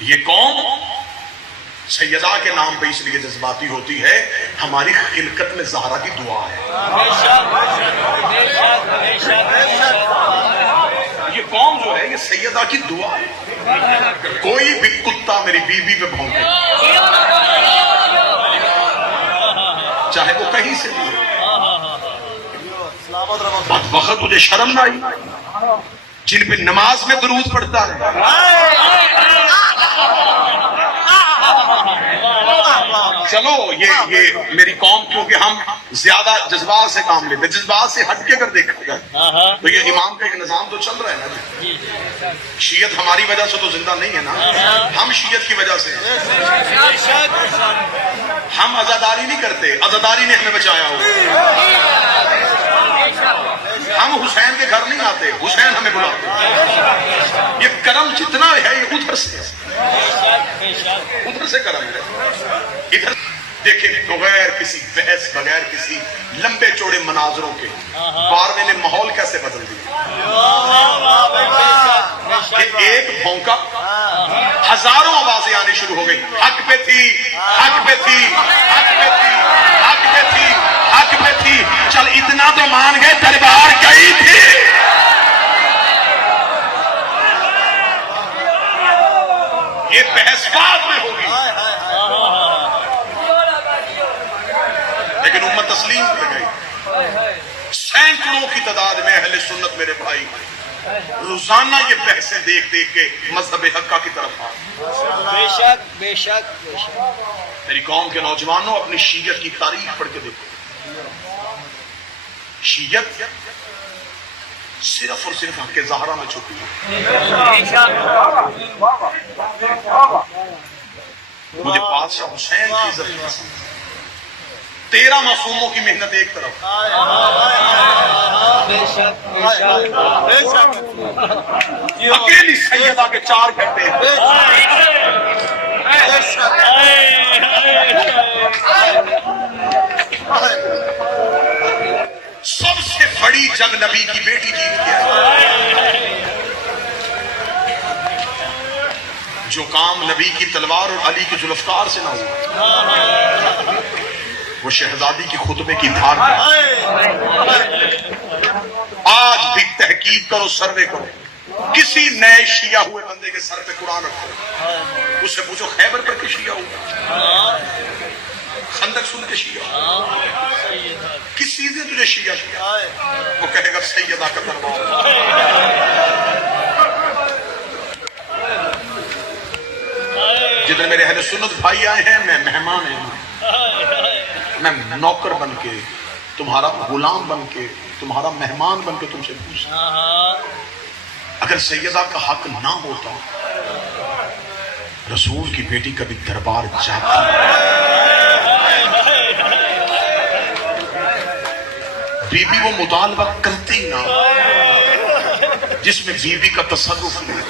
یہ قوم سیدہ کے نام پہ اس لیے جذباتی ہوتی ہے، ہماری خلقت میں زہرا کی دعا ہے۔ یہ قوم جو ہے یہ سیدہ کی دعا ہے۔ کوئی بھی کتا میری بیوی پہ بھونکے، چاہے وہ کہیں سے بھی، وقت مجھے شرم نہ آئی جن پہ نماز میں درود پڑھتا ہے۔ چلو یہ میری قوم، کیونکہ ہم زیادہ جذبات سے کام لیتے، جذبات سے ہٹ کے اگر دیکھا جائے تو یہ امام کا ایک نظام تو چل رہا ہے نا۔ شیعت ہماری وجہ سے تو زندہ نہیں ہے نا، ہم شیعت کی وجہ سے، ہم عزاداری نہیں کرتے، عزاداری نے ہمیں بچایا ہو۔ ہم حسین کے گھر نہیں آتے، حسین ہمیں بلاتے۔ یہ کرم جتنا ہے یہ ادھر سے کرم ہے۔ ادھر دیکھیں، بغیر کسی بحث، بغیر کسی لمبے چوڑے مناظروں کے بارہویں نے ماحول کیسے بدل دیا کہ ایک بھونکا ہزاروں آوازیں آنی شروع ہو گئی، حق پہ تھی، حق پہ تھی، حق پہ تھی، حق پہ تھی، حق پہ تھی، چل اتنا تو مان گئے دربار گئی تھی۔ یہ بحث بعد میں ہوگی، لیکن امت تسلیم کر گئی۔ سینکڑوں کی تعداد میں اہل سنت میرے بھائی روزانہ یہ بحثیں دیکھ دیکھ کے مذہب حقہ کی طرف آ۔ بے شک بے شک بے شک۔ میری قوم کے نوجوانوں اپنی شیعت کی تاریخ پڑھ کے دیکھو۔ شیعت صرف اور صرف حق زہرا میں چھپی ہے۔ مجھے بادشاہ حسین کی عزت پسند، 13 معصوموں کی محنت ایک طرف، اکیلی سیدہ کے 4 گھنٹے، سب سے بڑی جنگ نبی کی بیٹی جیت گیا۔ جو کام نبی کی تلوار اور علی کی ذوالفقار سے نہ ہوا، وہ شہزادی کی خطبے کی دھار ہے۔ آج بھی تحقیق کرو، سروے کرو، کسی نئے شیعہ ہوئے بندے کے سر پہ قرآن رکھو، اس سے پوچھو خیبر پر کے شیعہ ہوا، خندق سن کے شیعہ، کسی نے تجھے شیعہ کیا؟ وہ کہے گا سیدہ کا دربار۔ جتنے میرے اہل سنت بھائی آئے ہیں، میں مہمان ہوں، میں نوکر بن کے، تمہارا غلام بن کے، تمہارا مہمان بن کے تم سے پوچھتا، اگر سیدہ کا حق نہ ہوتا رسول کی بیٹی کبھی دربار جاتی؟ بی بی وہ مطالبہ کرتی نہ جس میں بی بی کا تصرف نہیں۔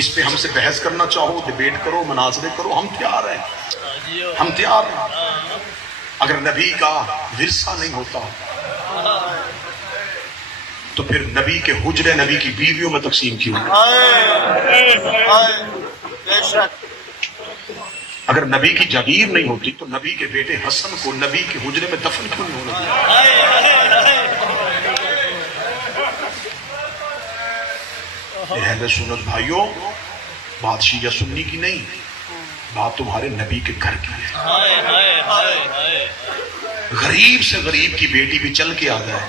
اس پہ ہم سے بحث کرنا چاہو، ڈیبیٹ کرو، مناظرے کرو، ہم تیار ہیں، ہم تیار ہیں۔ اگر نبی کا ورثہ نہیں ہوتا تو پھر نبی کے حجرے نبی کی بیویوں میں تقسیم کیوں؟ اگر نبی کی جاگیر نہیں ہوتی تو نبی کے بیٹے حسن کو نبی کے حجرے میں دفن کیوں نہیں ہونا؟ اہل سنت بھائیوں، بات شیعہ سنی کی نہیں، بات تمہارے نبی کے گھر کی ہے۔ غریب سے غریب کی بیٹی بھی چل کے آ جائے،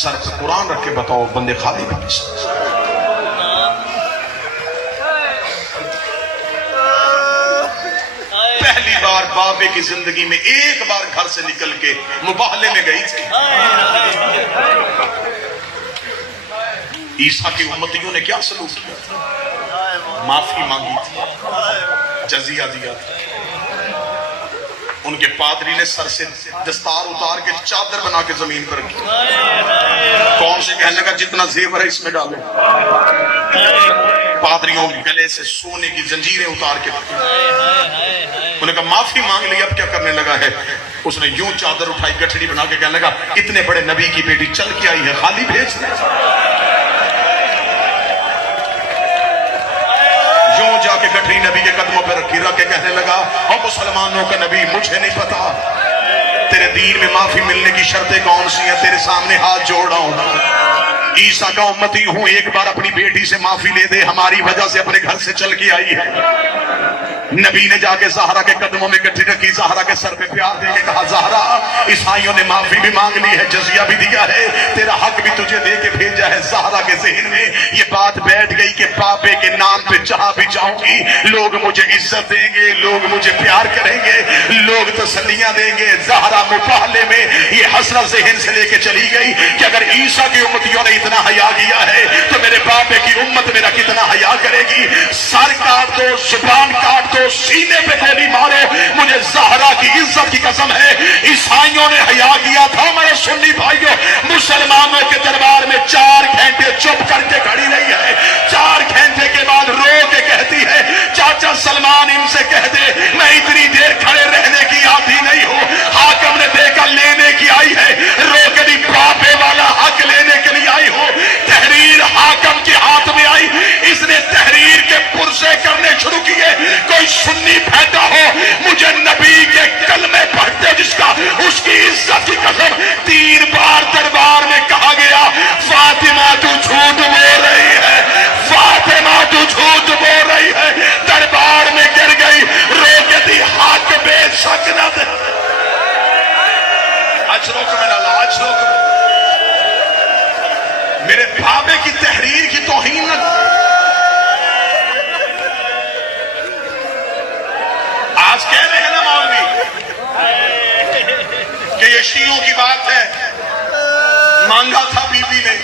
سر پہ قرآن رکھ کے بتاؤ بندے خالی بھی نہیں سکتے۔ پہلی بار بابے کی زندگی میں ایک بار گھر سے نکل کے مباہلے میں گئی تھی۔ عیسیٰ کی امتیوں نے کیا سلوک کیا؟ معافی مانگی تھی، جزیہ دیا تھا۔ ان کے پادری نے سر سے دستار اتار کے چادر بنا کے زمین پر رکھی، کون سے کہنے لگا جتنا زیور ہے اس میں ڈالو۔ پادریوں کے گلے سے سونے کی زنجیریں اتار کے رکھی، انہوں نے کہا معافی مانگ لی، اب کیا کرنے لگا ہے؟ اس نے یوں چادر اٹھائی، گٹھڑی بنا کے کہنے لگا اتنے بڑے نبی کی بیٹی چل کے آئی ہے، خالی بھیج دیں۔ में गठरी नबी के कदमों पर रखी, रख के कहने लगा, और मुसलमानों का नबी मुझे नहीं पता तेरे दीन में माफी मिलने की शर्तें कौन सी हैं, तेरे सामने हाथ जोड़ रहा हूं, ईसा का उम्मती हूं, एक बार अपनी बेटी से माफी ले दे, हमारी वजह से अपने घर से चल के आई है। नबी ने जाके ज़हरा के कदमों में गठरी रखी, ज़हरा के सर पे प्यार देके कहा, ज़हरा ईसाइयों ने माफी भी मांग ली है, जजिया भी दिया है, तेरा हक भी तुझे दे के भेजा है। ज़हरा के ज़हन में ये बात बैठ गई कि बापे के नाम पे जहां भी जाऊंगी लोग मुझे इज्जत देंगे, लोग मुझे प्यार करेंगे, लोग तसल्लियां देंगे। ज़हरा मुबाहले में ये हसरत ज़हन से लेके चली गई कि अगर ईसा की उम्मतियों ने इतना हया किया है तो मेरे बापे की उम्मत मेरा कितना हया करेगी। सर काट दो, जुबान काट दो, सीने पे गोली मारो, मुझे ज़हरा की इज्जत की कसम है ईसाइयों ने हया किया था। मेरे सुन्नी भाइयों, मुसलमानों के दरबार में 4 घंटे चुप करके खड़ी रही है, 4 घंटे के बाद रो के कहती है, चाचा सलमान इनसे कह दे मैं इतनी देर खड़े रहने की आदी नहीं हूं, हाकिम ने देखा लेने की आई है, रो के दी बापे वाला हक लेने के लिए आई हो। तहरीर हाकिम के हाथ में आई, इसने तहरीर के पुरसे करने शुरू किए। कोई सुन्नी बैठा हो, मुझे नबी के कलमे पढ़ते जिसका उसकी इज्जत की कसम 3 बार दरबार में कहा गया, फातिमा तू झूठ बोल रही है, फातिमा तू झूठ बोल रही है। दरबार में गिर गई, रो के दी हाथ बेशक न दे। अजरों को मेरा लाज रोक, मेरे बाबे की तहरीर की तौहीन न। आज कह रहे हैं ना मौलवी कि ये शियों की बात है, मांगा था बीबी ने,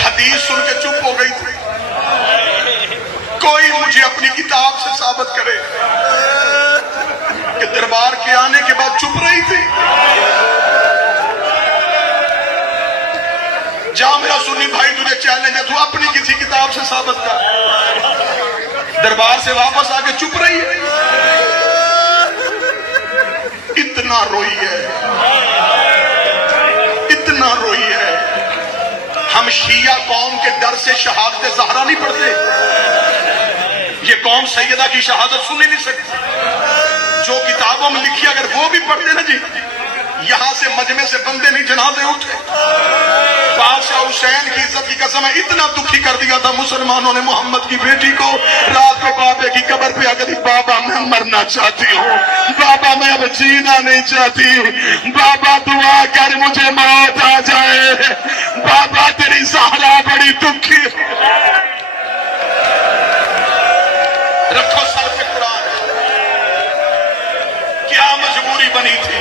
हदीस सुन के चुप हो गई थी। कोई मुझे अपनी किताब से साबित करे कि दरबार के आने के बाद चुप रही थी। जा मेरा सुन्नी भाई, तुझे चैलेंज है, तू अपनी किसी किताब से साबित कर। दरबार से वापस आके चुप रही है, इतना रोई है, इतना रोई है। हम शिया कौम के डर से शहादत ज़हरा नहीं पढ़ते, ये कौम सैयदा की शहादत सुन ही नहीं सकती। जो किताबों में लिखी अगर वो भी पढ़ते ना जी, यहां से मजमे से बंदे नहीं जनाजे उठे। बादशाह हुसैन की इज्जत की कसम है, इतना दुखी कर दिया था मुसलमानों ने मोहम्मद की बेटी को। रात को बाबे की कब्र पे आकर, बाबा मैं मरना चाहती हूँ, बाबा मैं अब जीना नहीं चाहती, बाबा दुआ कर मुझे मौत आ जाए, बाबा तेरी ज़हरा बड़ी दुखी। रखो सर पे कुरान, क्या मजबूरी बनी थी।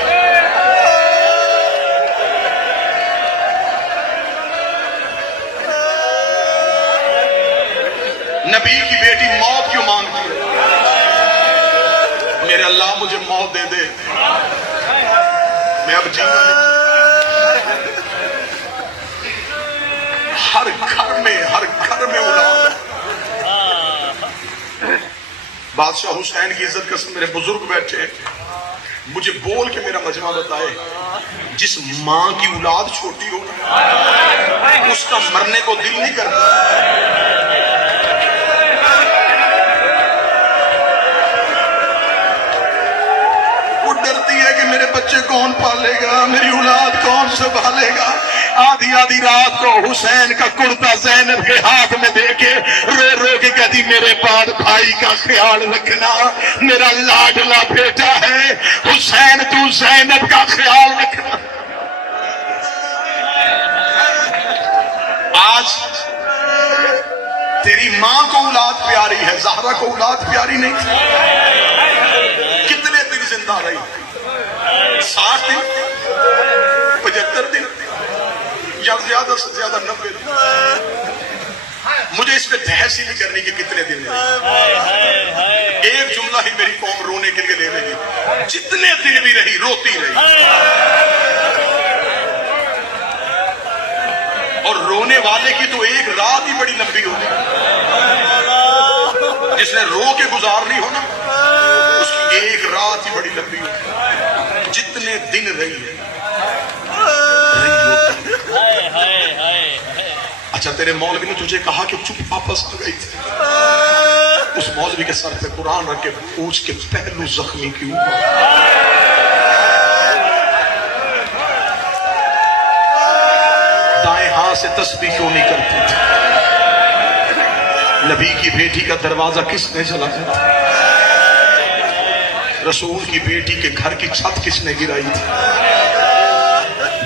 नबी की बेटी मौत क्यों मांगती है? मेरे अल्लाह मुझे मौत दे दे, मैं अब जीना नहीं। हर घर में औलाद। बादशाह हुसैन की इज्जत कसम, मेरे बुजुर्ग बैठे, मुझे बोल के मेरा मजमा बताए, जिस मां की औलाद छोटी हो उसका मरने को दिल नहीं करता। डरती है कि मेरे बच्चे कौन पालेगा, मेरी औलाद कौन संभालेगा। आधी आधी रात को हुसैन का कुर्ता ज़ैनब के हाथ में देके रो रो के कहती, मेरे बाद भाई का ख्याल रखना, मेरा लाडला बेटा है हुसैन, तू ज़ैनब का ख्याल रखना। आज तेरी मां को औलाद प्यारी है, ज़हरा को औलाद प्यारी नहीं थी। कितने दिन जिंदा रही? 60 दिन, 75 दिन, या ज्यादा से ज्यादा 90 दिन। मुझे इस पे बहस ही नहीं करनी कि कितने दिन रही। एक जुमला ही मेरी कौम रोने के लिए ले लेगी, जितने दिन भी रही रोती रही। और रोने वाले की तो एक रात ही बड़ी लंबी होती है, जिसने रो के गुजारनी हो ना उसकी एक रात ही बड़ी लंबी होती है। जितने दिन रही है अच्छा, तेरे मौलवी ने तुझे कहा कि चुप वापस आ गई थी, उस मौलवी के सर पे कुरान रख के पूछ के पहलू जख्मी क्यों हुआ? दाएं हाथ से तस्बीह क्यों नहीं करती थी? नबी की बेटी का दरवाजा किसने जलाया था? रसूल की बेटी के घर की छत किसने गिराई थी?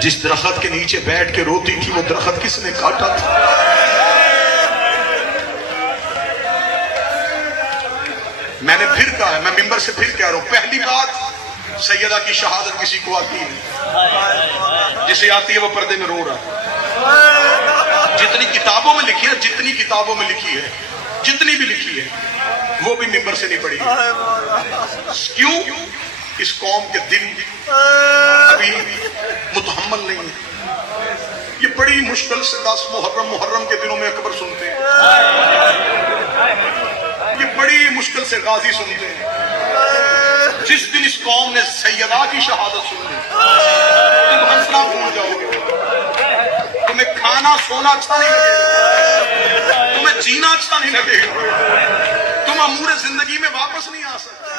जिस दरख्त के नीचे बैठ के रोती थी वो दरख्त किसने काटा था? मैंने फिर कहा है, मैं मिंबर से फिर कह रहा हूं, पहली बात सैयदा की शहादत किसी को आती नहीं, जिसे आती है वो पर्दे में रो रहा है। जितनी किताबों में लिखी है, जितनी किताबों में लिखी है, जितनी भी लिखी है, वो भी मिंबर से नहीं पड़ी। क्यों? इस कौम के दिल अभी मुतहम्मल नहीं है। ये बड़ी मुश्किल से 10 मुहर्रम के दिनों में अकबर सुनते हैं, ये बड़ी मुश्किल से गाजी सुनते हैं। जिस दिन इस कौम ने सैयदा की शहादत सुन ली, तुम हंसना भूल जाओगे, तुम्हें खाना सोना अच्छा नहीं लगेगा, तुम्हें जीना अच्छा नहीं लगेगा, तुम अमूर जिंदगी में वापस नहीं आ सकते।